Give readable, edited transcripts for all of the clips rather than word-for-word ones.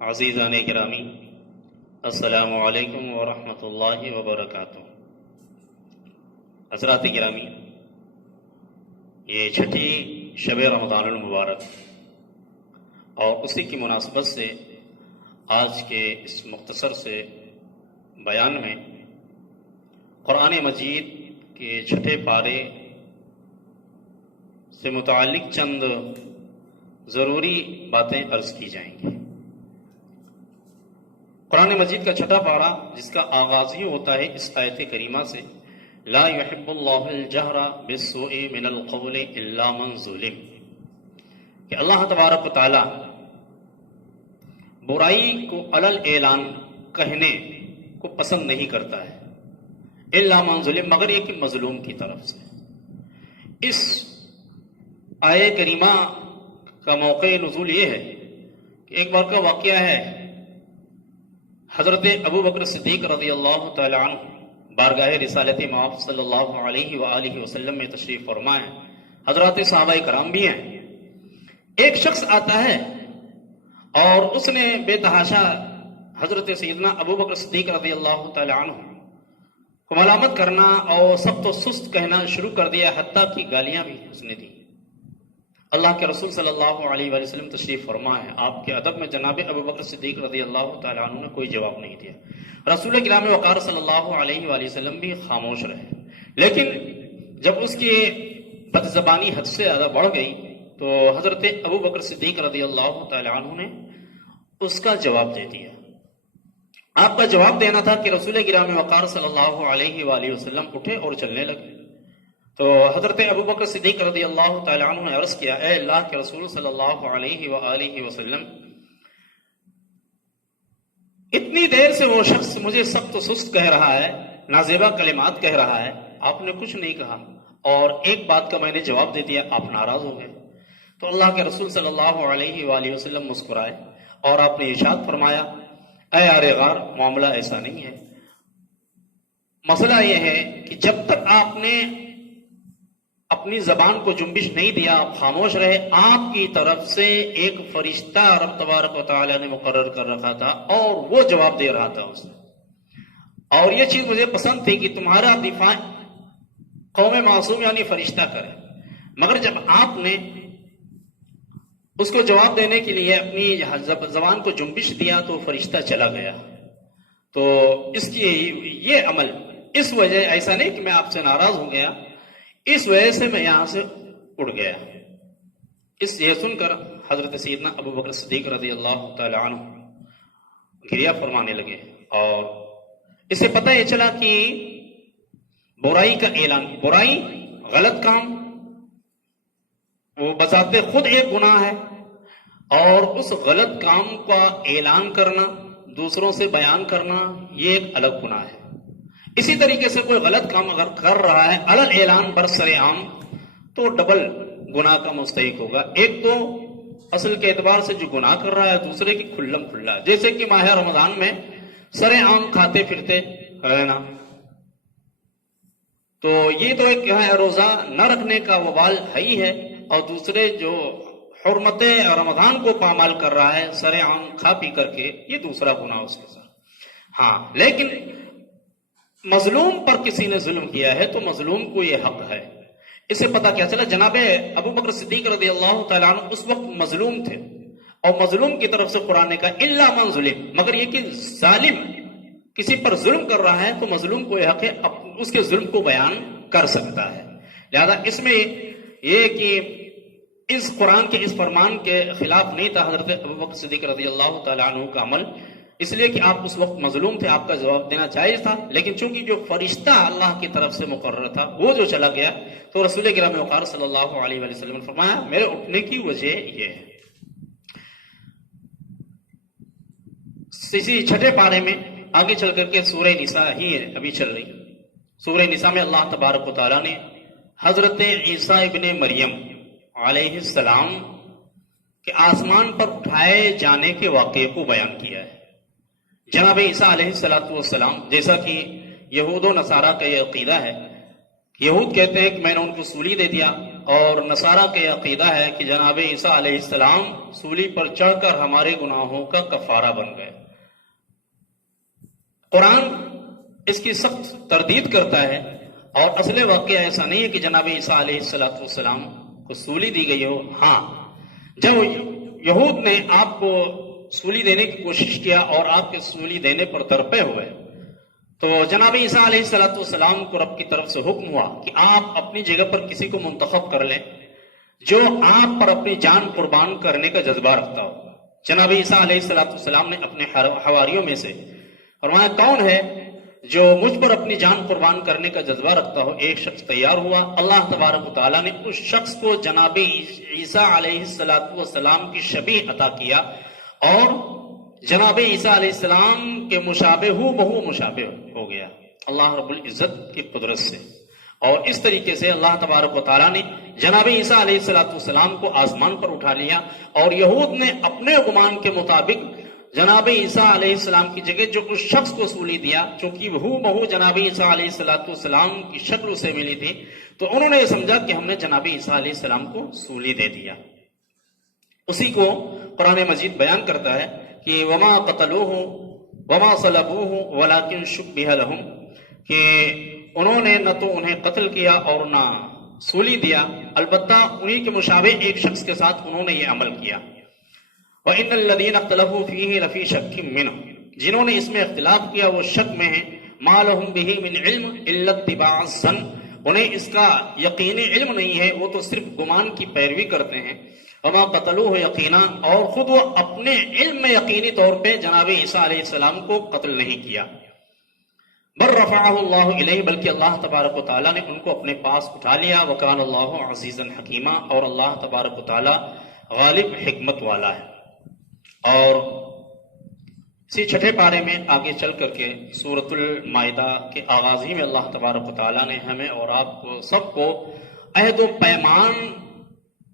عزیزان گرامی، السلام علیکم ورحمۃ اللہ وبرکاتہ۔ حضرات گرامی، یہ چھٹی شب رمضان المبارک اور اسی کی مناسبت سے آج کے اس مختصر سے بیان میں قرآن مجید کے چھٹے پارے سے متعلق چند ضروری باتیں عرض کی جائیں گی۔ قرآن مجید کا چھٹا پارہ جس کا آغاز ہی ہوتا ہے اس آیت کریمہ سے، لا يحب اللہ الجہر بالسوء من القول الا من ظلم، کہ اللہ تبارک و تعالی برائی کو علل اعلان کہنے کو پسند نہیں کرتا ہے، الا من ظلم، مگر یہ کہ مظلوم کی طرف سے۔ اس آیت کریمہ کا موقع نزول یہ ہے کہ ایک بار کا واقعہ ہے، حضرت ابو بکر صدیق رضی اللہ تعالی عنہ بارگاہ رسالت مآب صلی اللہ علیہ وآلہ وسلم میں تشریف فرما ہے، حضرات صحابہ کرام بھی ہیں۔ ایک شخص آتا ہے اور اس نے بے تحاشا حضرت سیدنا ابو بکر صدیق رضی اللہ تعالی عنہ کو ملامت کرنا اور سخت و سست کہنا شروع کر دیا، حتیٰ کہ گالیاں بھی اس نے دی۔ اللہ کے رسول صلی اللہ علیہ وآلہ وسلم تشریف فرما ہے، آپ کے ادب میں جناب ابو بکر صدیق رضی اللہ تعالی عنہ نے کوئی جواب نہیں دیا۔ رسول کرام وقار صلی اللہ علیہ وآلہ وسلم بھی خاموش رہے، لیکن جب اس کی بدزبانی حد سے زیادہ بڑھ گئی تو حضرت ابو بکر صدیق رضی اللہ تعالی عنہ نے اس کا جواب دے دیا۔ آپ کا جواب دینا تھا کہ رسول کرام وقار صلی اللہ علیہ وآلہ وسلم اٹھے اور چلنے لگے۔ تو حضرت ابو بکر صدیق رضی اللہ تعالی عنہ نے عرض کیا، اے اللہ کے رسول صلی اللہ علیہ وآلہ وسلم، اتنی دیر سے وہ شخص مجھے سخت و سست کہہ رہا ہے، نازیبا کلمات کہہ رہا ہے، آپ نے کچھ نہیں کہا، اور ایک بات کا میں نے جواب دے دیا، آپ ناراض ہو گئے۔ تو اللہ کے رسول صلی اللہ علیہ وآلہ وسلم مسکرائے اور آپ نے ارشاد فرمایا، اے یار غار، معاملہ ایسا نہیں ہے، مسئلہ یہ ہے کہ جب تک آپ نے اپنی زبان کو جنبش نہیں دیا، آپ خاموش رہے، آپ کی طرف سے ایک فرشتہ رب تبارک و تعالی نے مقرر کر رکھا تھا اور وہ جواب دے رہا تھا اسے، اور یہ چیز مجھے پسند تھی کہ تمہارا دفاع قوم معصوم یعنی فرشتہ کرے، مگر جب آپ نے اس کو جواب دینے کے لیے اپنی زبان کو جنبش دیا تو فرشتہ چلا گیا۔ تو اس کی یہ عمل اس وجہ، ایسا نہیں کہ میں آپ سے ناراض ہو گیا، اس وجہ سے میں یہاں سے اڑ گیا۔ اس یہ سن کر حضرت سیدنا ابو بکر صدیق رضی اللہ تعالی عنہ گریہ فرمانے لگے، اور اسے پتہ یہ چلا کہ برائی کا اعلان، برائی غلط کام وہ بذات خود ایک گناہ ہے، اور اس غلط کام کا اعلان کرنا، دوسروں سے بیان کرنا، یہ ایک الگ گناہ ہے۔ اسی طریقے سے کوئی غلط کام اگر کر رہا ہے علل اعلان برسر عام تو ڈبل گناہ کا مستحق ہوگا۔ ایک تو اصل کے اعتبار سے جو گناہ کر رہا ہے، دوسرے کی کھلم کھلا، جیسے کہ ماہ رمضان میں سر عام کھاتے پھرتے رہنا، تو یہ تو ایک روزہ نہ رکھنے کا وبال ہے ہی ہے، اور دوسرے جو حرمت رمضان کو پامال کر رہا ہے سر عام کھا پی کر کے، یہ دوسرا گناہ اس کے ساتھ۔ ہاں، لیکن مظلوم پر کسی نے ظلم کیا ہے تو مظلوم کو یہ حق ہے۔ اسے پتہ کیا چلا، جناب ابو بکر صدیق رضی اللہ تعالیٰ عنہ اس وقت مظلوم تھے، اور مظلوم کی طرف سے قرآن نے کہا الا من ظلم، مگر یہ کہ ظالم کسی پر ظلم کر رہا ہے تو مظلوم کو یہ حق ہے اس کے ظلم کو بیان کر سکتا ہے۔ لہذا اس میں یہ کہ اس قرآن کے اس فرمان کے خلاف نہیں تھا حضرت ابو بکر صدیق رضی اللہ تعالیٰ عنہ کا عمل، اس لیے کہ آپ اس وقت مظلوم تھے، آپ کا جواب دینا جائز تھا، لیکن چونکہ جو فرشتہ اللہ کی طرف سے مقرر تھا وہ جو چلا گیا، تو رسول کرام وقار صلی اللہ علیہ وآلہ وسلم نے فرمایا میرے اٹھنے کی وجہ یہ ہے۔ اسی چھٹے پارے میں آگے چل کر کے سورہ نساء ہی ابھی چل رہی، سورہ نساء میں اللہ تبارک و تعالیٰ نے حضرت عیسیٰ ابن مریم علیہ السلام کے آسمان پر اٹھائے جانے کے واقعے کو بیان کیا ہے۔ جناب عیسیٰ علیہ السلام، جیسا کہ یہود و نصارہ کا یہ عقیدہ ہے، یہود کہتے ہیں کہ میں نے ان کو سولی دے دیا، اور نصارہ کے عقیدہ ہے کہ جناب عیسیٰ علیہ السلام سولی پر چڑھ کر ہمارے گناہوں کا کفارہ بن گئے۔ قرآن اس کی سخت تردید کرتا ہے، اور اصل واقعہ ایسا نہیں ہے کہ جناب عیسیٰ علیہ السلام کو سولی دی گئی ہو۔ ہاں، جب یہود نے آپ کو سولی دینے کی کوشش کیا اور آپ کے سولی دینے پر درپے ہوئے، تو جناب عیسیٰ علیہ السلام کو رب کی طرف سے حکم ہوا کہ آپ اپنی جگہ پر کسی کو منتخب کر لیں جو آپ پر اپنی جان قربان کرنے کا جذبہ رکھتا ہو۔ جناب عیسیٰ علیہ السلام نے اپنے حواریوں میں سے فرمایا، کون ہے جو مجھ پر اپنی جان قربان کرنے کا جذبہ رکھتا ہو؟ ایک شخص تیار ہوا۔ اللہ تبارک و تعالیٰ نے اس شخص کو جناب عیسیٰ علیہ السلام کی شبیہ عطا کیا، اور جناب عیسیٰ علیہ السلام کے مشابہ بہو مشابہ ہو گیا اللہ رب العزت کی قدرت سے۔ اور اس طریقے سے اللہ تبارک و تعالیٰ نے جناب عیسیٰ علیہ السلام کو آسمان پر اٹھا لیا، اور یہود نے اپنے گمان کے مطابق جناب عیسیٰ علیہ السلام کی جگہ جو اس شخص کو سولی دیا، چونکہ بہو جناب عیسیٰ علیہ السلام کی شکل سے ملی تھی، تو انہوں نے یہ سمجھا کہ ہم نے جناب عیسیٰ علیہ السلام کو سولی دے دیا۔ اسی کو قرآن مجید بیان کرتا ہے کہ وما قتلوہ وما صلبوہ ولکن شبہ لہم، کہ انہوں نے نہ تو انہیں قتل کیا اور نہ سولی دیا، البتہ انہی کے مشابہ ایک شخص کے ساتھ انہوں نے یہ عمل کیا۔ وَإِنَّ الَّذِينَ اخْتَلَفُوا فِيهِ لَفِي شَكٍّ مِّنْهُ، جنہوں نے اس میں اختلاف کیا وہ شک میں ہیں۔ مَا لَهُمْ بِهِ مِنْ عِلْمٍ إِلَّا اتِّبَاعَ الظَّنِّ، انہیں اس کا یقینی علم نہیں ہے، وہ تو صرف گمان کی پیروی کرتے ہیں۔ وَمَا قَتَلُوهُ يَقِينًا، اور خود وہ اپنے علم میں یقینی طور پہ جناب عیسیٰ علیہ السلام کو قتل نہیں کیا۔ بل رفعہ اللہ الیہ، بلکہ اللہ تبارک و تعالیٰ نے ان کو اپنے پاس اٹھا لیا۔ وکان اللہ عزیزا حکیما، اور اللہ تبارک و تعالیٰ غالب حکمت والا ہے۔ اور اسی چھٹے پارے میں آگے چل کر کے سورۃ المائدہ کے آغاز ہی میں اللہ تبارک و تعالیٰ نے ہمیں اور آپ کو سب کو عہد و پیمان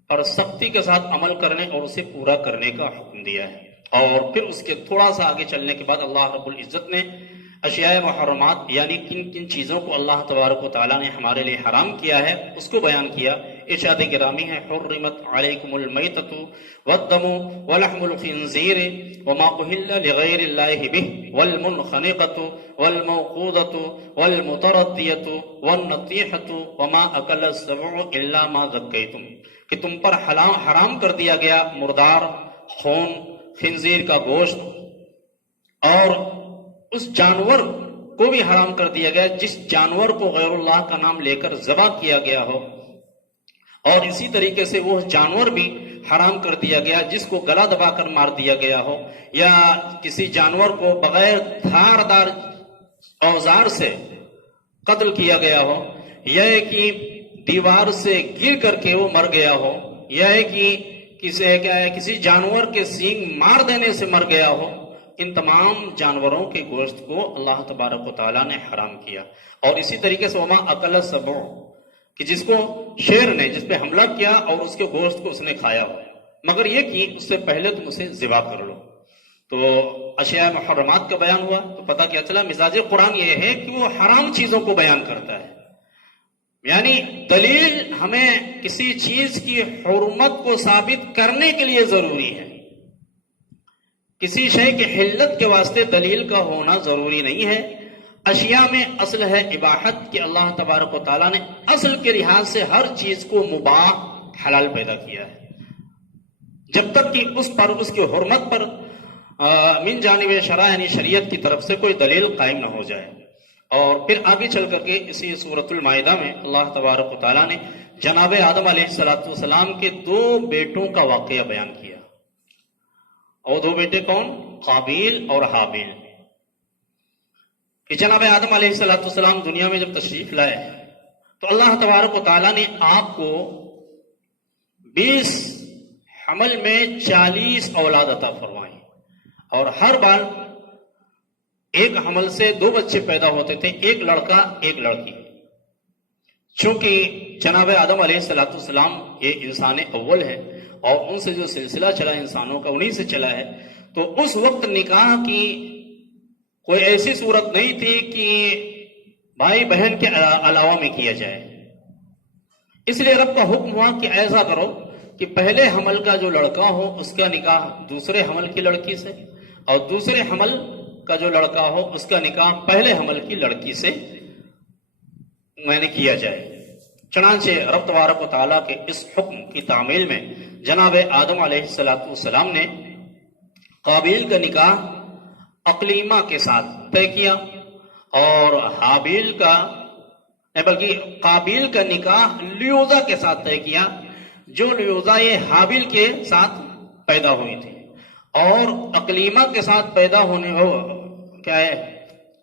اور سختی کے ساتھ عمل کرنے اور اسے پورا کرنے کا حکم دیا ہے۔ اور پھر اس کے تھوڑا سا آگے چلنے کے بعد اللہ رب العزت نے اشیاء محرمات، یعنی کن کن چیزوں کو اللہ تبارک و تعالیٰ نے ہمارے لیے حرام کیا ہے، اس کو بیان کیا۔ ارشاد گرامی ہے، حرمت علیکم المیتۃ والدم ولحم الخنزیر وما اہل لغیر اللہ بہ والمنخنقۃ والموقوذۃ والمتردیۃ والنطیحۃ وما اکل السبع الا ما ذکیتم، کہ تم پر حرام کر دیا گیا مردار، خون، خنزیر کا گوشت، اور اس جانور کو بھی حرام کر دیا گیا جس جانور کو غیر اللہ کا نام لے کر ذبح کیا گیا ہو، اور اسی طریقے سے وہ جانور بھی حرام کر دیا گیا جس کو گلا دبا کر مار دیا گیا ہو، یا کسی جانور کو بغیر دھاردار اوزار سے قتل کیا گیا ہو، یا کہ دیوار سے گر کر کے وہ مر گیا ہو، یا کہ کسی جانور کے سینگ مار دینے سے مر گیا ہو۔ ان تمام جانوروں کے گوشت کو اللہ تبارک و تعالیٰ نے حرام کیا۔ اور اسی طریقے سے وما اکل السبع، کہ جس کو شیر نے جس پہ حملہ کیا اور اس کے گوشت کو اس نے کھایا ہو، مگر یہ کہ اس سے پہلے تم اسے ذبح کر لو۔ تو اشیاء محرمات کا بیان ہوا، تو پتہ کیا چلا مزاج قرآن یہ ہے کہ وہ حرام چیزوں کو بیان کرتا ہے، یعنی دلیل ہمیں کسی چیز کی حرمت کو ثابت کرنے کے لیے ضروری ہے، کسی شے کی حلت کے واسطے دلیل کا ہونا ضروری نہیں ہے۔ اشیاء میں اصل ہے اباحت، کہ اللہ تبارک و تعالیٰ نے اصل کے لحاظ سے ہر چیز کو مباح حلال پیدا کیا ہے، جب تک کہ اس پر اس کی حرمت پر من جانب شرع یعنی شریعت کی طرف سے کوئی دلیل قائم نہ ہو جائے۔ اور پھر آگے چل کر کے اسی سورۃ المائدہ میں اللہ تبارک و تعالیٰ نے جناب آدم علیہ السلام کے 2 بیٹوں کا واقعہ بیان کیا۔ اور 2 بیٹے کون؟ قابیل اور حابیل۔ کہ جناب آدم علیہ السلام دنیا میں جب تشریف لائے تو اللہ تبارک و تعالیٰ نے آپ کو 20 حمل میں 40 اولاد عطا فرمائی، اور ہر بار ایک حمل سے 2 بچے پیدا ہوتے تھے، ایک لڑکا ایک لڑکی۔ چونکہ جناب آدم علیہ السلام یہ انسان اول ہے، اور ان سے جو سلسلہ چلا انسانوں کا انہی سے چلا ہے، تو اس وقت نکاح کی کوئی ایسی صورت نہیں تھی کہ بھائی بہن کے علاوہ میں کیا جائے، اس لیے رب کا حکم ہوا کہ ایسا کرو کہ پہلے حمل کا جو لڑکا ہو اس کا نکاح دوسرے حمل کی لڑکی سے، اور دوسرے حمل کا جو لڑکا ہو اس کا نکاح پہلے حمل کی لڑکی سے میں نے کیا جائے۔ چنانچہ رب تبارک و تعالیٰ کے اس حکم کی تعمیل میں جناب آدم علیہ السلام نے قابیل کا نکاح اقلیمہ کے ساتھ طے کیا، اور حابیل کا بلکہ قابیل کا نکاح لیوزا کے ساتھ طے کیا، جو لیوزا یہ حابیل کے ساتھ پیدا ہوئی تھی، اور اقلیمہ کے ساتھ پیدا ہونے کیا ہے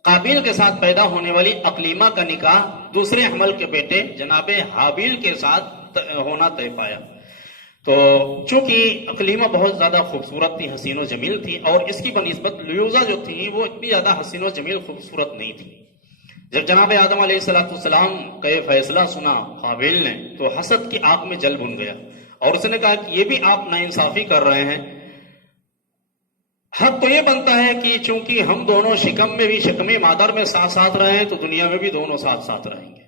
قابیل کے ساتھ پیدا ہونے والی اقلیمہ کا نکاح دوسرے حمل کے بیٹے جناب حابیل کے ساتھ ہونا طے پایا۔ تو چونکہ اقلیمہ بہت زیادہ خوبصورت تھی، حسین و جمیل تھی، اور اس کی بنسبت لیوزا جو تھی وہ اتنی زیادہ حسین و جمیل خوبصورت نہیں تھی۔ جب جناب آدم علیہ السلام کا یہ فیصلہ سنا حابیل نے تو حسد کی آگ میں جل بھن گیا، اور اس نے کہا کہ یہ بھی آپ ناانصافی کر رہے ہیں، حق تو یہ بنتا ہے کہ چونکہ ہم دونوں شکم میں بھی شکم مادر میں ساتھ ساتھ رہے ہیں تو دنیا میں بھی دونوں ساتھ ساتھ رہیں گے،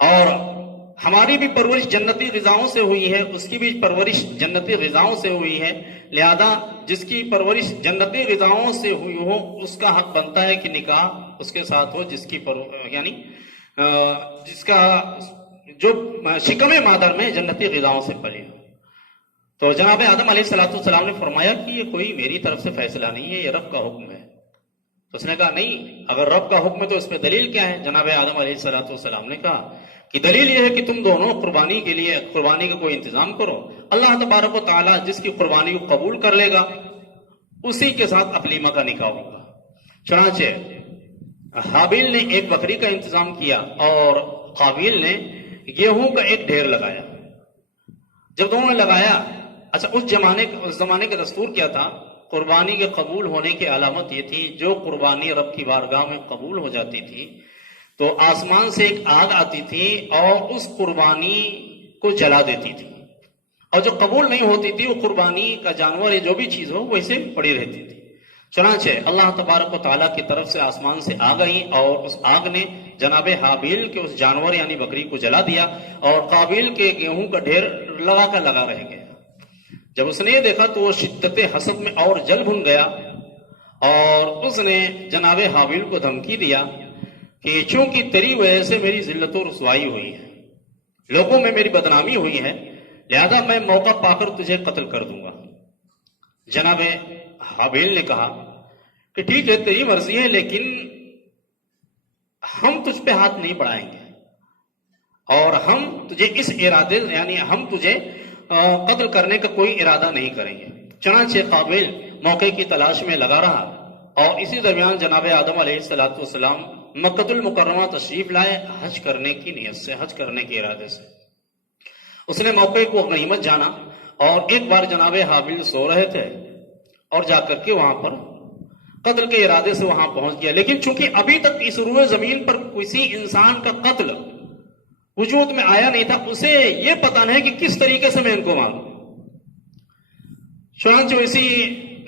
اور ہماری بھی پرورش جنتی غذاؤں سے ہوئی ہے، اس کی بھی پرورش جنتی غذاؤں سے ہوئی ہے، لہذا جس کی پرورش جنتی غذاؤں سے ہوئی ہو اس کا حق بنتا ہے کہ نکاح اس کے ساتھ ہو جس کی جس کا جو شکم مادر میں جنتی غذاؤں سے پلی ہو۔ تو جناب آدم علیہ السلام نے فرمایا کہ یہ کوئی میری طرف سے فیصلہ نہیں ہے، یہ رب کا حکم ہے۔ تو اس نے کہا نہیں، اگر رب کا حکم ہے تو اس میں دلیل کیا ہے؟ جناب آدم علیہ السلام نے کہا کہ دلیل یہ ہے کہ تم دونوں قربانی کے لیے قربانی کا کوئی انتظام کرو، اللہ تبارک و تعالیٰ جس کی قربانی کو قبول کر لے گا اسی کے ساتھ اقلیمہ کا نکاح ہوگا۔ چنانچہ حابیل نے ایک بکری کا انتظام کیا اور قابیل نے گیہوں کا ایک ڈھیر لگایا۔ جب دونوں نے لگایا، اچھا اس زمانے کا دستور کیا تھا؟ قربانی کے قبول ہونے کی علامت یہ تھی جو قربانی رب کی بارگاہ میں قبول ہو جاتی تھی تو آسمان سے ایک آگ آتی تھی اور اس قربانی کو جلا دیتی تھی، اور جو قبول نہیں ہوتی تھی وہ قربانی کا جانور یا جو بھی چیز ہو وہ اسے پڑی رہتی تھی۔ چنانچہ اللہ تبارک و تعالیٰ کی طرف سے آسمان سے آگ آئی اور اس آگ نے جناب حابیل کے اس جانور یعنی بکری کو جلا دیا، اور قابیل کے گیہوں کا ڈھیر لگا رہ گیا۔ جب اس نے یہ دیکھا تو وہ شدت حسد میں اور جل بھن گیا، اور اس نے جناب حابیل کو دھمکی دیا کہ چونکہ تیری وجہ سے میری ذلت و رسوائی ہوئی ہے، لوگوں میں میری بدنامی ہوئی ہے، لہذا میں موقع پا کر تجھے قتل کر دوں گا۔ جناب حابیل نے کہا کہ ٹھیک ہے تیری مرضی ہے، لیکن ہم تجھ پہ ہاتھ نہیں بڑھائیں گے، اور ہم تجھے اس ارادے یعنی ہم تجھے قتل کرنے کا کوئی ارادہ نہیں کریں گے۔ چنانچہ قابیل موقع کی تلاش میں لگا رہا، اور اسی درمیان جناب آدم علیہ السلام مکۃ المکرمہ تشریف لائے حج کرنے کی نیت سے، حج کرنے کے ارادے سے۔ اس نے موقع کو غنیمت جانا، اور ایک بار جناب حابیل سو رہے تھے اور جا کر کے وہاں پر قتل کے ارادے سے وہاں پہنچ گیا، لیکن چونکہ ابھی تک اس روئے زمین پر کسی انسان کا قتل وجود میں آیا نہیں تھا، اسے یہ پتہ نہیں کہ کس طریقے سے میں ان کو ماروں۔ چنانچہ اسی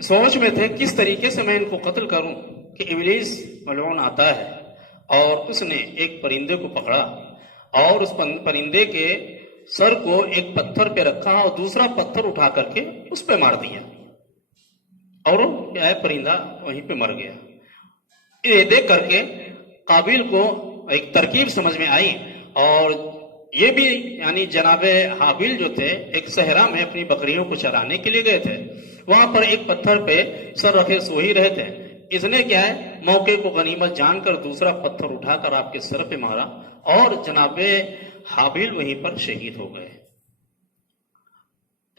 سوچ میں تھے کس طریقے سے میں ان کو قتل کروں کہ ابلیس ملعون آتا ہے، اور اس نے ایک پرندے کو پکڑا اور اس پرندے کے سر کو ایک پتھر پہ رکھا اور دوسرا پتھر اٹھا کر کے اس پہ مار دیا، اور پرندہ وہیں پہ مر گیا۔ یہ دیکھ کر کے قابیل کو ایک ترکیب سمجھ میں آئی، اور یہ بھی یعنی جناب حابیل جو تھے ایک صحرا میں اپنی بکریوں کو چرانے کے لیے گئے تھے، وہاں پر ایک پتھر پہ سر رکھے سو ہی رہے تھے۔ اس نے کیا ہے موقع کو غنیمت جان کر دوسرا پتھر اٹھا کر آپ کے سر پہ مارا، اور جناب حابیل وہیں پر شہید ہو گئے۔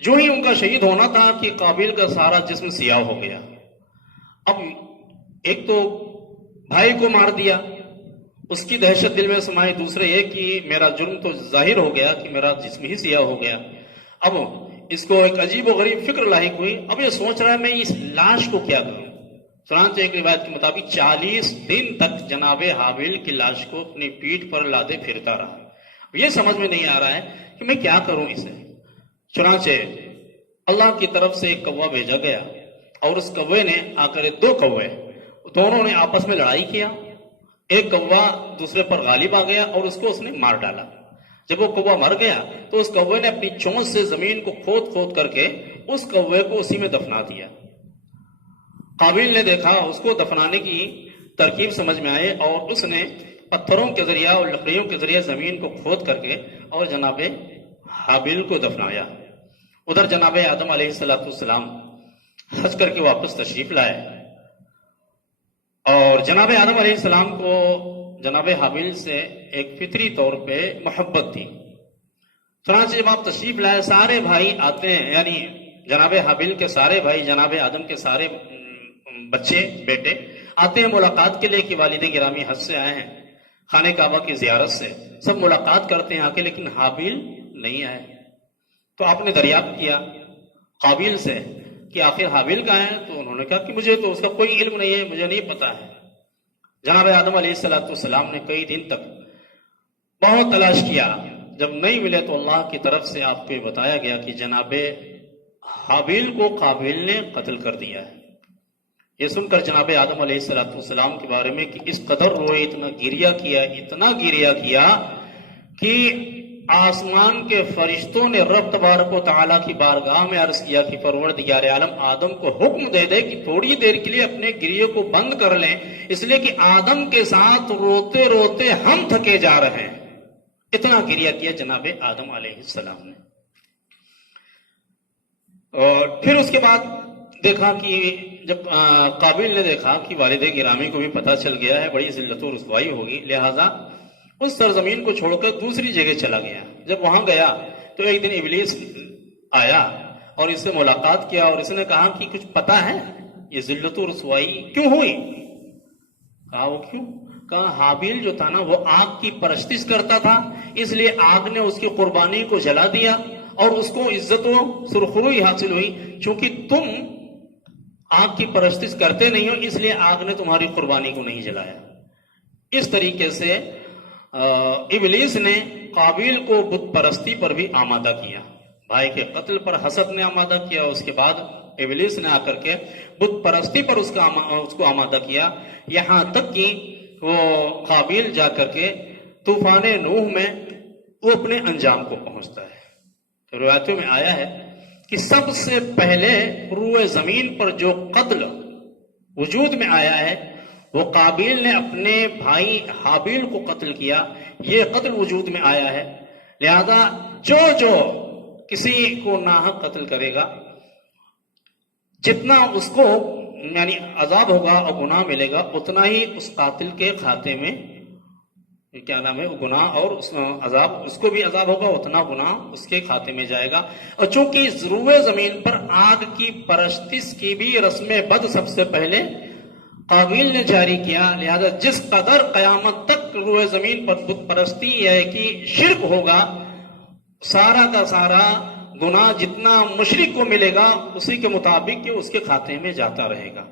جو ہی ان کا شہید ہونا تھا کہ قابیل کا سارا جسم سیاہ ہو گیا۔ اب ایک تو بھائی کو مار دیا، اس کی دہشت دل میں سمائی، دوسرے یہ کہ میرا جرم تو ظاہر ہو گیا کہ میرا جسم ہی سیاہ ہو گیا۔ اب اس کو ایک عجیب و غریب فکر لاحق ہوئی، اب یہ سوچ رہا ہے میں اس لاش کو کیا کروں۔ چنانچہ ایک روایت کے مطابق 40 دن تک جناب حابیل کی لاش کو اپنی پیٹھ پر لادے پھرتا رہا۔ یہ سمجھ میں نہیں آ رہا ہے کہ میں کیا کروں اسے۔ چنانچہ اللہ کی طرف سے ایک کوا بھیجا گیا، اور اس کوے نے آ کر 2 کوے دونوں نے آپس میں لڑائی کیا، ایک کوا دوسرے پر غالب آ گیا اور اس کو اس نے مار ڈالا۔ جب وہ کوا مر گیا تو اس کوے نے اپنی چونچ سے زمین کو کھود کھود کر کے اس کوے کو اسی میں دفنا دیا۔ قابیل نے دیکھا، اس کو دفنانے کی ترکیب سمجھ میں آئے اور اس نے پتھروں کے ذریعہ اور لکڑیوں کے ذریعے زمین کو کھود کر کے اور جناب حابیل کو دفنایا۔ ادھر جناب آدم علیہ السلام حج کر کے واپس تشریف لائے اور جناب آدم علیہ السلام کو جناب حابیل سے ایک فطری طور پہ محبت تھی۔ چنانچہ جب آپ تشریف لائے، سارے بھائی آتے ہیں، یعنی جناب حابیل کے سارے بھائی، جناب آدم کے سارے بچے بیٹے آتے ہیں ملاقات کے لیے کہ والد گرامی حج سے آئے ہیں، خانہ کعبہ کی زیارت سے، سب ملاقات کرتے ہیں آ کے، لیکن حابیل نہیں آئے۔ تو آپ نے دریافت کیا قابیل سے کہ آخر حابیل کہاں ہے؟ تو انہوں نے کہا کہ مجھے تو اس کا کوئی علم نہیں ہے، مجھے نہیں پتا ہے۔ جناب آدم علیہ السلام نے کئی دن تک بہت تلاش کیا، جب نہیں ملے تو اللہ کی طرف سے آپ کو یہ بتایا گیا کہ جناب حابیل کو قابیل نے قتل کر دیا ہے۔ یہ سن کر جناب آدم علیہ السلام کے بارے میں کہ اس قدر روئے، اتنا گریہ کیا، اتنا گریہ کیا کہ آسمان کے فرشتوں نے رب تبارک و تعالیٰ کی بارگاہ میں عرض کیا کہ پروردگار عالم آدم کو حکم دے دے کہ تھوڑی دیر کے لیے اپنے گریے کو بند کر لیں، اس لیے کہ آدم کے ساتھ روتے روتے ہم تھکے جا رہے ہیں۔ اتنا گریہ کیا جناب آدم علیہ السلام نے۔ اور پھر اس کے بعد دیکھا کہ جب قابیل نے دیکھا کہ والد گرامی کو بھی پتہ چل گیا ہے، بڑی ذلت و رسوائی ہوگی، لہذا اس سرزمین کو چھوڑ کر دوسری جگہ چلا گیا۔ جب وہاں گیا تو ایک دن ابلیس آیا اور اس سے ملاقات کیا اور اس نے کہا کہ کچھ پتہ ہے یہ ذلت و رسوائی کیوں ہوئی؟ کہا وہ کیوں؟ کہا حابیل جو تھا نا وہ آگ کی پرستش کرتا تھا، اس لیے آگ نے اس کی قربانی کو جلا دیا اور اس کو عزت و سرخروئی حاصل ہوئی۔ چونکہ تم آگ کی پرستش کرتے نہیں ہو اس لیے آگ نے تمہاری قربانی کو نہیں جلایا۔ اس طریقے سے ابلیس نے قابیل کو بت پرستی پر بھی آمادہ کیا، بھائی کے قتل پر حسد نے آمادہ کیا، اس کے بعد ابلیس نے آ کر کے بت پرستی پر اس کو آمادہ کیا، یہاں تک کہ وہ قابیل جا کر کے طوفان نوح میں وہ اپنے انجام کو پہنچتا ہے۔ روایتوں میں آیا ہے کہ سب سے پہلے روئے زمین پر جو قتل وجود میں آیا ہے وہ قابیل نے اپنے بھائی حابیل کو قتل کیا، یہ قتل وجود میں آیا ہے۔ لہذا جو کسی کو ناحق قتل کرے گا، جتنا اس کو یعنی عذاب ہوگا اور گناہ ملے گا، اتنا ہی اس قاتل کے کھاتے میں کیا نام ہے گناہ اور عذاب، اس کو بھی عذاب ہوگا، اتنا گناہ اس کے کھاتے میں جائے گا۔ اور چونکہ روئے زمین پر آگ کی پرستش کی بھی رسم بد سب سے پہلے قابیل نے جاری کیا، لہذا جس قدر قیامت تک روئے زمین پر بت پرستی ہے کہ شرک ہوگا، سارا کا سارا گناہ جتنا مشرک کو ملے گا اسی کے مطابق کہ اس کے کھاتے میں جاتا رہے گا۔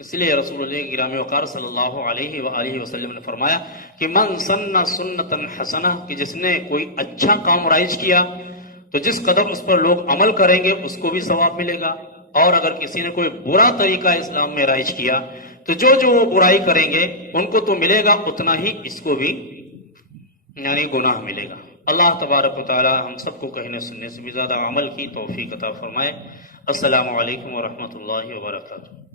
اس لیے رسول اللہ گرامی وقار صلی اللہ علیہ وآلہ وسلم نے فرمایا کہ من سن سنتا حسنہ، کہ جس نے کوئی اچھا کام رائج کیا تو جس قدر اس پر لوگ عمل کریں گے اس کو بھی ثواب ملے گا، اور اگر کسی نے کوئی برا طریقہ اسلام میں رائج کیا تو جو وہ برائی کریں گے ان کو تو ملے گا، اتنا ہی اس کو بھی یعنی گناہ ملے گا۔ اللہ تبارک و تعالی ہم سب کو کہنے سننے سے بھی زیادہ عمل کی توفیق عطا فرمائے۔ السلام علیکم ورحمۃ اللہ وبرکاتہ۔